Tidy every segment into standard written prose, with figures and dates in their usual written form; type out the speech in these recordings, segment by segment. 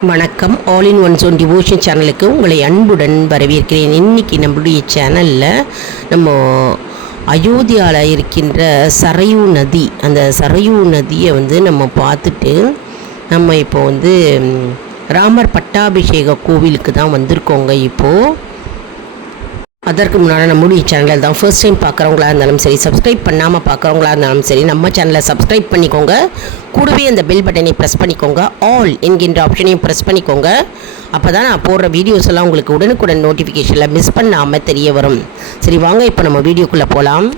வணக்கம். All in once one devotion சேனலுக்கு உங்களை அன்புடன் வரவேற்கிறேன். இன்றைக்கி நம்மளுடைய சேனலில் நம்ம அயோத்தியாவில் இருக்கின்ற சரையூ நதி, அந்த சரையூ நதியை நம்ம பார்த்துட்டு நம்ம இப்போ ராமர் பட்டாபிஷேக கோவிலுக்கு தான் வந்திருக்கோங்க. இப்போது அதற்கு முன்னால் நம்முடைய சேனலில் தான் ஃபர்ஸ்ட் டைம் பார்க்குறவங்களா இருந்தாலும் சரி, சப்ஸ்கிரைப் பண்ணாமல் பார்க்குறவங்களா இருந்தாலும் சரி, நம்ம சேனலை சப்ஸ்கிரைப் பண்ணிக்கோங்க. கூடவே அந்த பெல் பட்டனை ப்ரெஸ் பண்ணிக்கோங்க. ஆல் என்கின்ற ஆப்ஷனையும் ப்ரெஸ் பண்ணிக்கோங்க. அப்போ தான் நான் போடுற வீடியோஸ் எல்லாம் உங்களுக்கு உடனுக்குடன் நோட்டிஃபிகேஷனில் மிஸ் பண்ணாமல் தெரிய வரும். சரி, வாங்க இப்போ நம்ம வீடியோக்குள்ளே போகலாம்.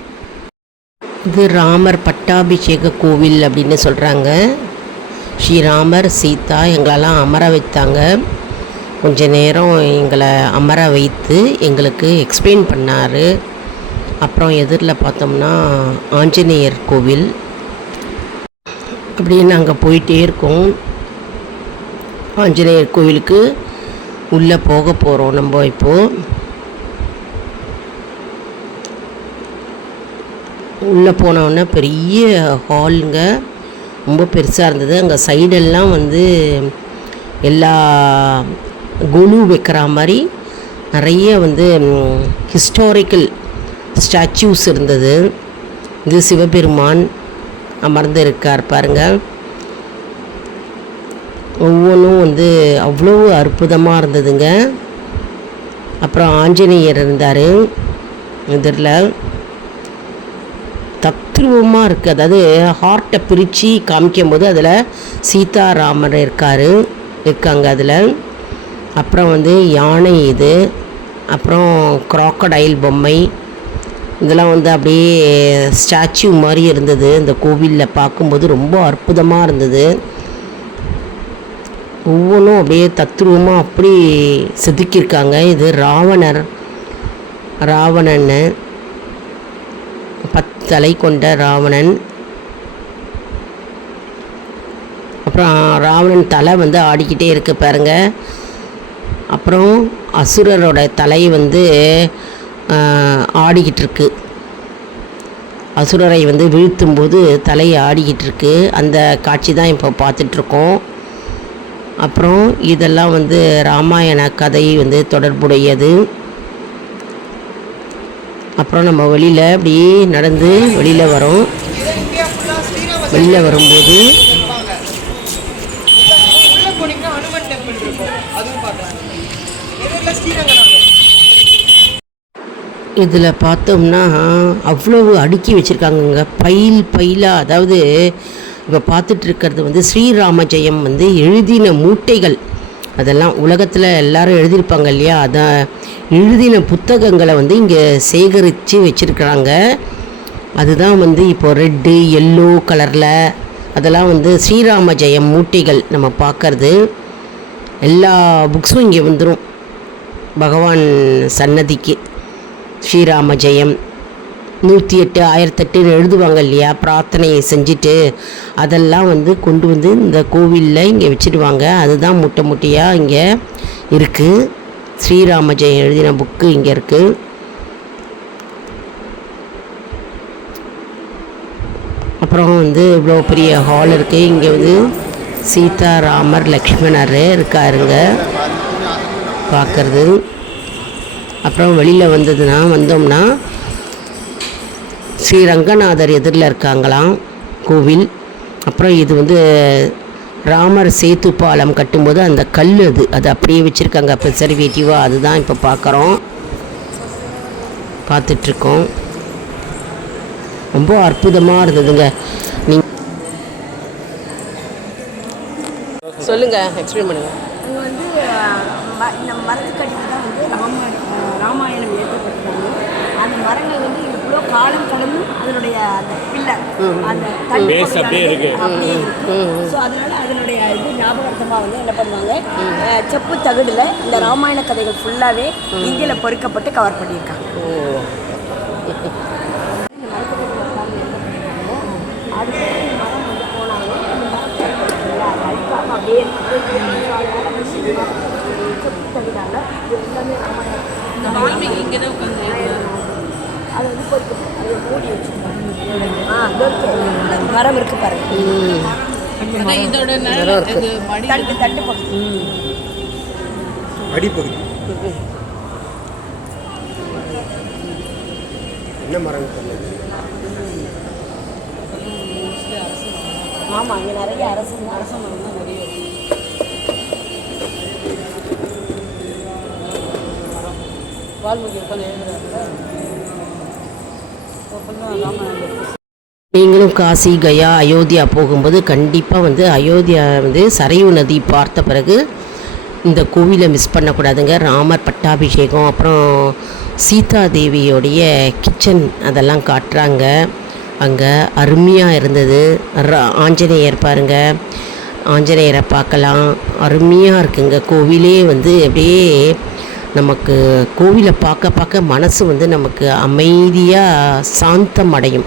இது ராமர் பட்டாபிஷேக கோவில் அப்படின்னு சொல்கிறாங்க. ஸ்ரீராமர் சீதா எங்களெல்லாம் அமர வைத்தாங்க. கொஞ்ச நேரம் எங்களை அமர வைத்து எங்களுக்கு எக்ஸ்பிளைன் பண்ணார். அப்புறம் எதிரில் பார்த்தோம்னா ஆஞ்சநேயர் கோவில். அப்படியே நாங்கள் போயிட்டே இருக்கோம். ஆஞ்சநேயர் கோவிலுக்கு உள்ளே போக போகிறோம். நம்ம இப்போது உள்ளே போனோடனே பெரிய ஹாலுங்க, ரொம்ப பெருசாக இருந்தது. அங்கே சைடெல்லாம் எல்லா கொலு வைக்கிற மாதிரி நிறைய ஹிஸ்டாரிக்கல் ஸ்டாச்சூஸ் இருந்தது. இது சிவபெருமான் அமர்ந்து இருக்கார் பாருங்கள். ஒவ்வொன்றும் அவ்வளோ அற்புதமாக இருந்ததுங்க. அப்புறம் ஆஞ்சநேயர் இருந்தார் எதிரில். தத்ரூபமாக இருக்குது. அதாவது ஹார்ட்டை பிரித்து காமிக்கும் போது அதில் சீதாராமர் இருக்காங்க அதில். அப்புறம் யானை இது, அப்புறம் க்ராக்கடைல் பொம்மை, இதெல்லாம் அப்படியே ஸ்டாச்சு மாதிரி இருந்தது. இந்த கோவிலில் பார்க்கும்போது ரொம்ப அற்புதமாக இருந்தது. ஒவ்வொன்றும் அப்படியே தத்ரூபமாக அப்படி செதுக்கியிருக்காங்க. இது ராவணன் 10 தலை கொண்ட ராவணன். அப்புறம் ராவணன் தலை ஆடிக்கிட்டே இருக்கு பாருங்க. அப்புறம் அசுரரோட தலை ஆடிக்கிட்டு இருக்கு. அசுரரை வீழ்த்தும்போது தலை ஆடிக்கிட்டு இருக்கு. அந்த காட்சி தான் இப்போ பார்த்துட்ருக்கோம். அப்புறம் இதெல்லாம் ராமாயண கதை தொடர்புடையது. அப்புறம் நம்ம வெளியில் அப்படியே நடந்து வெளியில் வரோம். வெளியில் வரும்போது இதில் பார்த்தோம்னா அவ்வளவு அடுக்கி வச்சுருக்காங்கங்க, பைலாக. அதாவது இப்போ பார்த்துட்ருக்கிறது ஸ்ரீராம ஜெயம் எழுதின மூட்டைகள். அதெல்லாம் உலகத்தில் எல்லோரும் எழுதியிருப்பாங்க இல்லையா, அதை எழுதின புத்தகங்களை இங்கே சேகரித்து வச்சுருக்குறாங்க. அதுதான் இப்போ ரெட்டு எல்லோ கலரில் அதெல்லாம் ஸ்ரீராம ஜெயம் மூட்டைகள் நம்ம பார்க்கறது. எல்லா புக்ஸும் இங்கே வந்துடும் பகவான் சன்னதிக்கு. ஸ்ரீராம ஜெயம் 108 1008 எழுதுவாங்க இல்லையா, பிரார்த்தனையை செஞ்சுட்டு அதெல்லாம் கொண்டு இந்த கோவிலில் இங்கே வச்சுடுவாங்க. அதுதான் மூட்டையாக இங்கே இருக்குது. ஸ்ரீராம ஜெயம் எழுதின புக்கு இங்கே இருக்குது. அப்புறம் இவ்வளோ பெரிய ஹால் இருக்குது. இங்கே சீதாராமர் லக்ஷ்மணர் இருக்காருங்க பார்க்குறது. அப்புறம் வெளியில் வந்தோம்னா ஸ்ரீரங்கநாதர் எதிரில் இருக்காங்களாம் கோவில். அப்புறம் இது ராமர் சேத்து பாலம் கட்டும்போது அந்த கல் அது அப்படியே வச்சுருக்காங்க ப்ரிசர்வேட்டிவாக. அதுதான் இப்போ பார்த்துட்ருக்கோம். ரொம்ப அற்புதமாக இருந்ததுங்க. நீங்கள் சொல்லுங்கள், எக்ஸ்பிளைன் பண்ணுங்கள். இந்த மரத்துக்கடியில் தான் ராமாயணம் எழுதப்பட்டிருக்காங்க. அந்த மரங்கள் இவ்வளோ காலம் கடந்து அதனுடைய அந்த பில்லர் அந்த தண்ணி அப்படியே இருக்கு. ஸோ அதனால அதனுடைய ஞாபகார்த்தமாக என்ன பண்ணுவாங்க, செப்பு தகடில் இந்த ராமாயண கதைகள் ஃபுல்லாகவே இந்தியில் பொறிக்கப்பட்டு கவர் பண்ணியிருக்காங்க. அப்படியே மரம் இருக்கு பாருங்க. அதான் இதோட இது மடி தட்டு பகுதி அடிப்பகுதி என்ன மரம் ஆமாம் அங்கே நிறைய அரச மரம் தான் நிறைய வால்மீகி உட்காந்து எழுதுறாங்க. நீங்களும் காசி கயா அயோத்தியா போகும்போது கண்டிப்பாக வந்து அயோத்தியா வந்து சரையு நதி பார்த்த பிறகு இந்த கோவிலை மிஸ் பண்ணக்கூடாதுங்க. ராமர் பட்டாபிஷேகம், அப்புறம் சீதா தேவியோடைய கிச்சன் அதெல்லாம் காட்டுறாங்க. அங்கே அருமையாக இருந்தது. ஆஞ்சநேயர் பாருங்க, ஆஞ்சநேயரை பார்க்கலாம், அருமையாக இருக்குங்க. கோவிலே வந்து அப்படியே நமக்கு கோவிலை பார்க்க பார்க்க மனசு வந்து நமக்கு அமைதியாக சாந்தம் அடையும்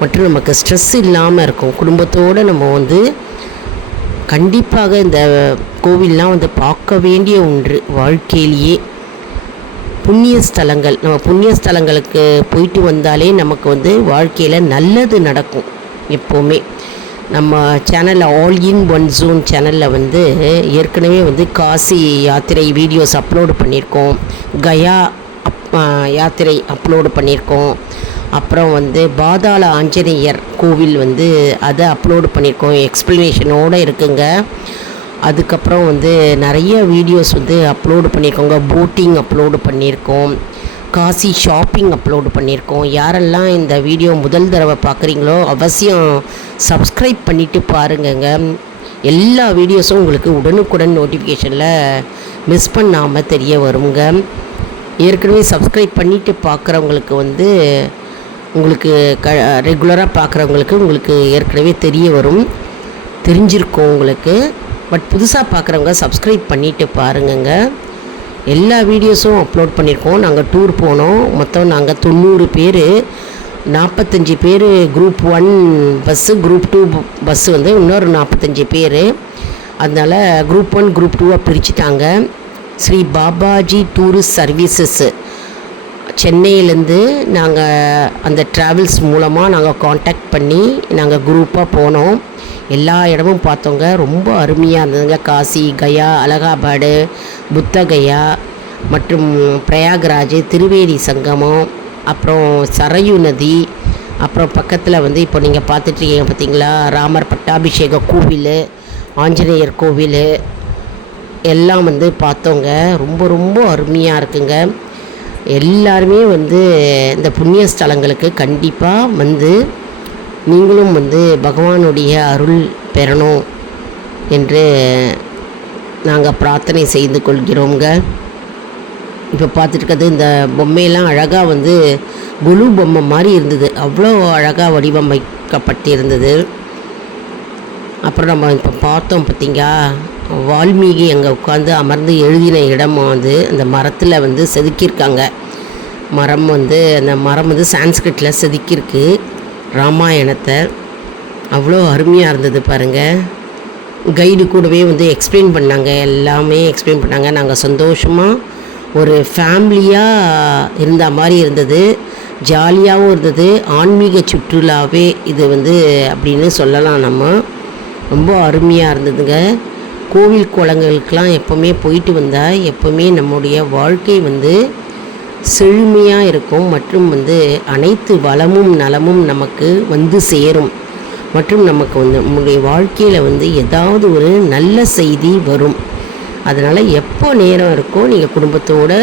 மற்றும் நமக்கு ஸ்ட்ரெஸ் இல்லாமல் இருக்கும். குடும்பத்தோடு நம்ம வந்து கண்டிப்பாக இந்த கோவில்லாம் வந்து பார்க்க வேண்டிய ஒன்று. வாழ்க்கையிலேயே புண்ணிய ஸ்தலங்கள், நம்ம புண்ணிய ஸ்தலங்களுக்கு போயிட்டு வந்தாலே நமக்கு வந்து வாழ்க்கையில் நல்லது நடக்கும். எப்போவுமே நம்ம சேனலில் ஆல் இன் ஒன் ஜோன் சேனலில் வந்து ஏற்கனவே வந்து காசி யாத்திரை வீடியோஸ் அப்லோடு பண்ணியிருக்கோம், கயா யாத்திரை அப்லோடு பண்ணியிருக்கோம், அப்புறம் வந்து பாதாள ஆஞ்சநேயர் கோவில் வந்து அதை அப்லோடு பண்ணியிருக்கோம், எக்ஸ்ப்ளனேஷனோடு இருக்குங்க. அதுக்கப்புறம் வந்து நிறைய வீடியோஸ் வந்து அப்லோடு பண்ணியிருக்கோங்க. போட்டிங் அப்லோடு பண்ணியிருக்கோம், காசி ஷாப்பிங் அப்லோடு பண்ணியிருக்கோம். யாரெல்லாம் இந்த வீடியோ முதல் தடவை பார்க்குறீங்களோ அவசியம் சப்ஸ்கிரைப் பண்ணிவிட்டு பாருங்கங்க. எல்லா வீடியோஸும் உங்களுக்கு உடனுக்குடன் நோட்டிஃபிகேஷனில் மிஸ் பண்ணாமல் தெரிய வருங்க. ஏற்கனவே சப்ஸ்கிரைப் பண்ணிவிட்டு பார்க்குறவங்களுக்கு வந்து உங்களுக்கு ரெகுலராக பார்க்குறவங்களுக்கு உங்களுக்கு ஏற்கனவே தெரிய வரும், தெரிஞ்சிருக்கும் உங்களுக்கு. பட் புதுசாக பார்க்குறவங்க சப்ஸ்கிரைப் பண்ணிவிட்டு பாருங்கங்க. எல்லா வீடியோஸும் அப்லோட் பண்ணியிருக்கோம். நாங்கள் டூர் போனோம். மொத்தம் நாங்கள் 90 பேர், 45 பேர் குரூப் 1 பஸ்ஸு, குரூப் 2 பஸ்ஸு வந்து இன்னொரு 45 பேர். அதனால் குரூப் 1 குரூப் 2வாக பிரிச்சுட்டாங்க. ஸ்ரீ பாபாஜி டூரிஸ்ட் சர்வீசஸ்ஸு சென்னையிலேருந்து நாங்கள் அந்த ட்ராவல்ஸ் மூலமாக நாங்கள் காண்டாக்ட் பண்ணி நாங்கள் குரூப்பாக போனோம். எல்லா இடமும் பார்த்தோங்க. ரொம்ப அருமையாக இருந்ததுங்க. காசி, கயா, அலகாபாடு, புத்தகயா மற்றும் பிரயாக்ராஜ், திரிவேணி சங்கமம், அப்புறம் சரையு நதி, அப்புறம் பக்கத்தில் வந்து இப்போ நீங்கள் பார்த்துட்ருக்கீங்க பார்த்தீங்களா ராமர் பட்டாபிஷேக கோவில், ஆஞ்சநேயர் கோவில் எல்லாம் வந்து பார்த்தோங்க. ரொம்ப ரொம்ப அருமையாக இருக்குங்க. எல்லாருமே வந்து இந்த புண்ணிய ஸ்தலங்களுக்கு கண்டிப்பாக வந்து நீங்களும் வந்து பகவானுடைய அருள் பெறணும் என்று நாங்கள் பிரார்த்தனை செய்து கொள்கிறோங்க. இப்போ பார்த்துட்டுருக்கிறது இந்த பொம்மையெல்லாம் அழகாக வந்து குலு பொம்மை மாதிரி இருந்தது. அவ்வளோ அழகாக வடிவமைக்கப்பட்டிருந்தது. அப்புறம் நம்ம இப்போ பார்த்தோம் பார்த்தீங்களா வால்மீகி அங்கே உட்காந்து அமர்ந்து எழுதின இடமா வந்து அந்த மரத்தில் வந்து செதுக்கியிருக்காங்க. மரம் வந்து அந்த மரம் வந்து சான்ஸ்கிரிட்டில் செதுக்கியிருக்கு ராமாயணத்தை. அவ்வளோ அருமையாக இருந்தது பாருங்கள். கைடு கூடவே வந்து எக்ஸ்பிளைன் பண்ணாங்க, எல்லாமே எக்ஸ்பிளைன் பண்ணாங்க. நாங்கள் சந்தோஷமாக ஒரு ஃபேமிலியாக இருந்த மாதிரி இருந்தது, ஜாலியாகவும் இருந்தது. ஆன்மீக சுற்றுலாவே இது வந்து அப்படின்னு சொல்லலாம். நம்ம ரொம்ப அருமையாக இருந்ததுங்க. கோவில் குளங்களுக்கெலாம் எப்போவுமே போயிட்டு வந்தால் எப்போவுமே நம்முடைய வாழ்க்கை வந்து செழுமையாக இருக்கும் மற்றும் வந்து அனைத்து வளமும் நலமும் நமக்கு வந்து சேரும் மற்றும் நமக்கு வந்து நம்முடைய வாழ்க்கையில் வந்து ஏதாவது ஒரு நல்ல செய்தி வரும். அதனால் எப்போ நேரம் இருக்கோ நீங்கள் குடும்பத்தோடு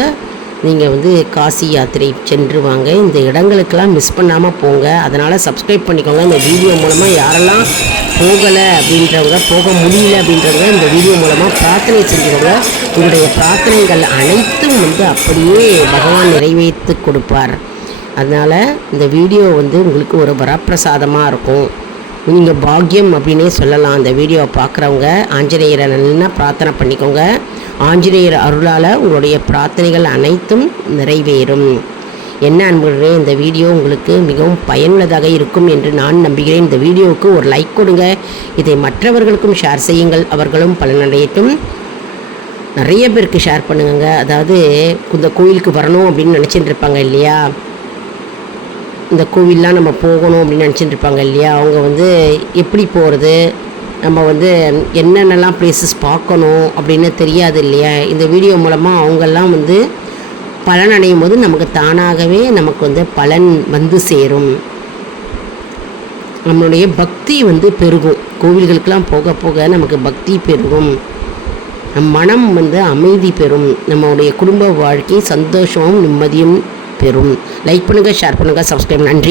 நீங்கள் வந்து காசி யாத்திரை சென்று வாங்க. இந்த இடங்களுக்கெல்லாம் மிஸ் பண்ணாமல் போங்க. அதனால் சப்ஸ்கிரைப் பண்ணிக்கோங்க. இந்த வீடியோ மூலமாக யாரெல்லாம் போகலை அப்படின்றவங்க, போக முடியல அப்படின்றவங்க இந்த வீடியோ மூலமாக பிரார்த்தனை செஞ்சுக்கோங்க. உங்களுடைய பிரார்த்தனைகள் அனைத்தும் வந்து அப்படியே பகவான் நிறைவேற்றி கொடுப்பார். அதனால் இந்த வீடியோ வந்து உங்களுக்கு ஒரு வரப்பிரசாதமாக இருக்கும். நீங்கள் பாக்கியம் அப்படின்னே சொல்லலாம். அந்த வீடியோவை பார்க்குறவங்க ஆஞ்சநேயரை நல்லா பிரார்த்தனை பண்ணிக்கோங்க. ஆஞ்சநேயர் அருளால் உங்களுடைய பிரார்த்தனைகள் அனைத்தும் நிறைவேறும். என்ன அன்புகளே, இந்த வீடியோ உங்களுக்கு மிகவும் பயனுள்ளதாக இருக்கும் என்று நான் நம்புகிறேன். இந்த வீடியோவுக்கு ஒரு லைக் கொடுங்க. இதை மற்றவர்களுக்கும் ஷேர் செய்யுங்கள், அவர்களும் பலனடையட்டும். நிறைய பேருக்கு ஷேர் பண்ணுங்க. அதாவது இந்த கோயிலுக்கு வரணும் அப்படின்னு நினச்சிட்டு இருப்பாங்க இல்லையா, இந்த கோவில்லாம் நம்ம போகணும் அப்படின்னு நினச்சிட்டு இருப்பாங்க இல்லையா, அவங்க வந்து எப்படி போகிறது, நம்ம வந்து என்னென்னலாம் ப்ளேஸஸ் பார்க்கணும் அப்படின்னு தெரியாது இல்லையா. இந்த வீடியோ மூலமாக அவங்கெல்லாம் வந்து பலன் அடையும் போது நமக்கு தானாகவே நமக்கு வந்து பலன் வந்து சேரும். நம்மளுடைய பக்தி வந்து பெருகும். கோவில்களுக்கெல்லாம் போக போக நமக்கு பக்தி பெருகும். நம் மனம் வந்து அமைதி பெறும். நம்மளுடைய குடும்ப வாழ்க்கை சந்தோஷமும் நிம்மதியும் பெறும். லைக் பண்ணுங்கள், ஷேர் பண்ணுங்கள், சப்ஸ்கிரைப். நன்றி.